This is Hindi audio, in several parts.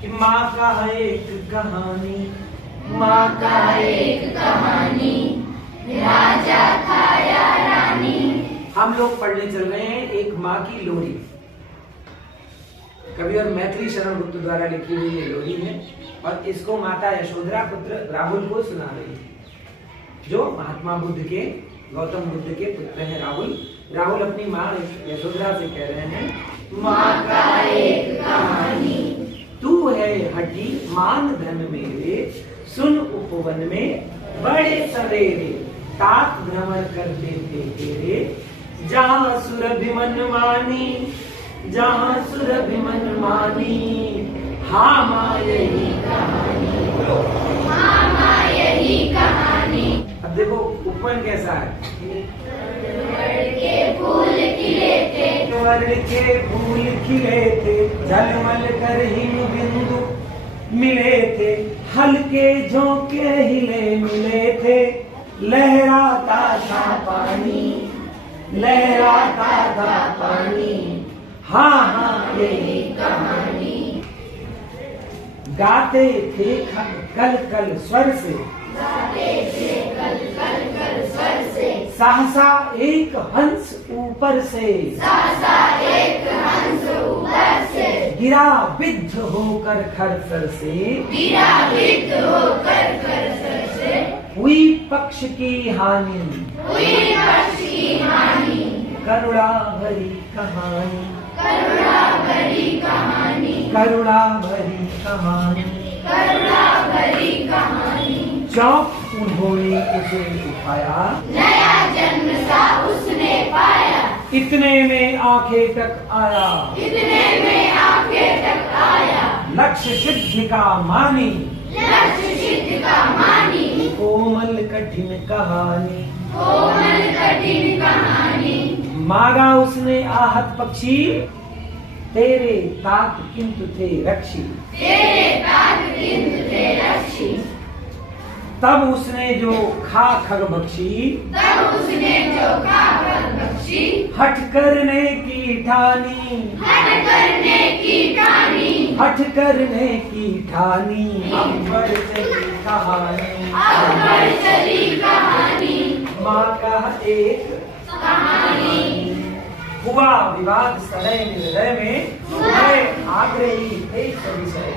कि माँ का एक कहानी, माँ का एक कहानी, राजा था या रानी। हम लोग पढ़ने चल रहे हैं एक माँ की लोरी। कवि और मैथिली शरण गुप्त द्वारा लिखी हुई ये लोरी है और इसको माता यशोधरा पुत्र राहुल को सुना रही है, जो महात्मा बुद्ध के, गौतम बुद्ध के पुत्र हैं राहुल। राहुल अपनी माँ यशोधरा से कह रहे हैं, माँ का एक कहानी, तू है हड्डी मान धन मेरे, सुन उपवन में बड़े सवेरे, तात भ्रमण करते थे तेरे, जहाँ सुरभिमन मानी, जहाँ सुरभिमन मानी, हाँ माँ यही कहानी। हाँ माँ यही कहानी। अब देखो उपवन कैसा है, के फूल खिले थे, वर्ण के फूल खिले थे, झलमल कर हिम बिंदु मिले थे, हल्के झोंके हिले मिले थे, लहराता था पानी, लहराता था पानी, हाँ हाँ यही कहानी। गाते थे कल कल स्वर से, गाते थे कल कल कल स्वर से, सहसा एक हंस ऊपर से, सहसा एक हंस ऊपर से, गिरा बिद्ध होकर खरसर से, गिरा बिद्ध होकर खरसर से, हुई पक्ष की हानि, हुई पक्ष की हानि, करुणा भरी कहानी, करुणा भरी कहानी, करुणा भरी कहानी। करुणा भरी कहानी। चौक उन्होंने उसे उठाया, नया जन्म सा उसने पाया, इतने में आंखें तक आया, इतने में आंखें तक आया, लक्ष्य सिद्धि का मानी, लक्ष्य सिद्ध का मानी, कोमल कठिन कहानी। कोमल कठिन कहानी। मांगा उसने आहत पक्षी, तेरे तात किंतु थे रक्षी, तेरे तात किंतु थे रक्षी, तब उसने जो खा खग बख्शी, तब उसने जो खा बख्शी, हठ करने की ठानी, हट करने की ठानी, हठ करने की ठानी, अब बढ़ चली कहानी, अब बढ़ चली कहानी, माँ का एक कहानी। हुआ विवाद सदै हृदय में, मैं आग्रही थे सभी से,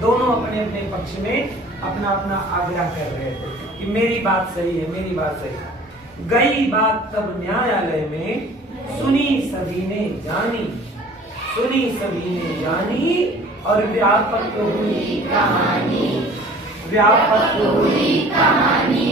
दोनों अपने अपने पक्ष में अपना अपना आग्रह कर रहे थे कि मेरी बात सही है, मेरी बात सही है। गई बात तब न्यायालय में, सुनी सभी ने जानी, सुनी सभी ने जानी, और व्यापक हुई कहानी, व्यापक हुई कहानी,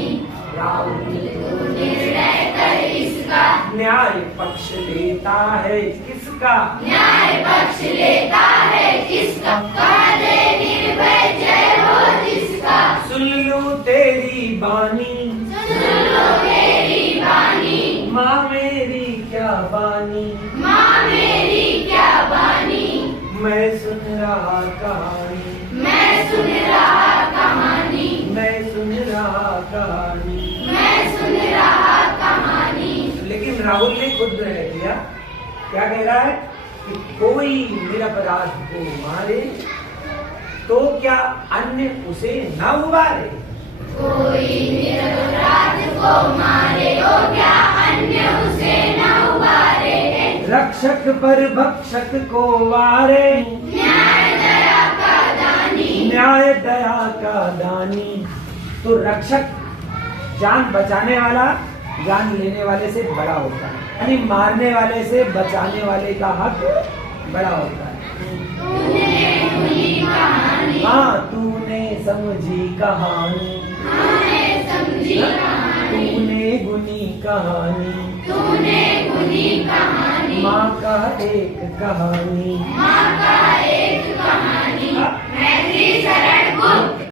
निर्णय कर इसका, न्याय पक्ष लेता है किसका, न्याय पक्ष लेता है किसका, कह दे निर्भय जय हो जिसका, सुन लो तेरी बानी, सुन लो तेरी बानी, माँ मेरी क्या बानी, माँ मेरी क्या बानी, मैं सुन रहा कहानी, मैं सुन रहा कहानी, मैं सुन रहा कहानी। मैं सुन रहा कहानी। लेकिन राहुल ने खुद ग्रहण किया, क्या कह रहा है कि कोई निरपराध को मारे तो क्या अन्य उसे न उबारे, कोई निरपराध को मारे तो क्या अन्य उसे न उबारे, रक्षक पर भक्षक को वारे, न्याय दया का दानी, न्याय दया का दानी। तो रक्षक जान बचाने वाला जान लेने वाले से बड़ा होता है, यानी मारने वाले से बचाने वाले का हक बड़ा होता है। तूने सुनी कहानी, हाँ तूने समझी कहानी, तूने समझी कहानी, तूने गुनी कहानी, तूने गुनी कहानी, माँ का एक कहानी, माँ का एक कहानी। मैथिली शरण गुप्त।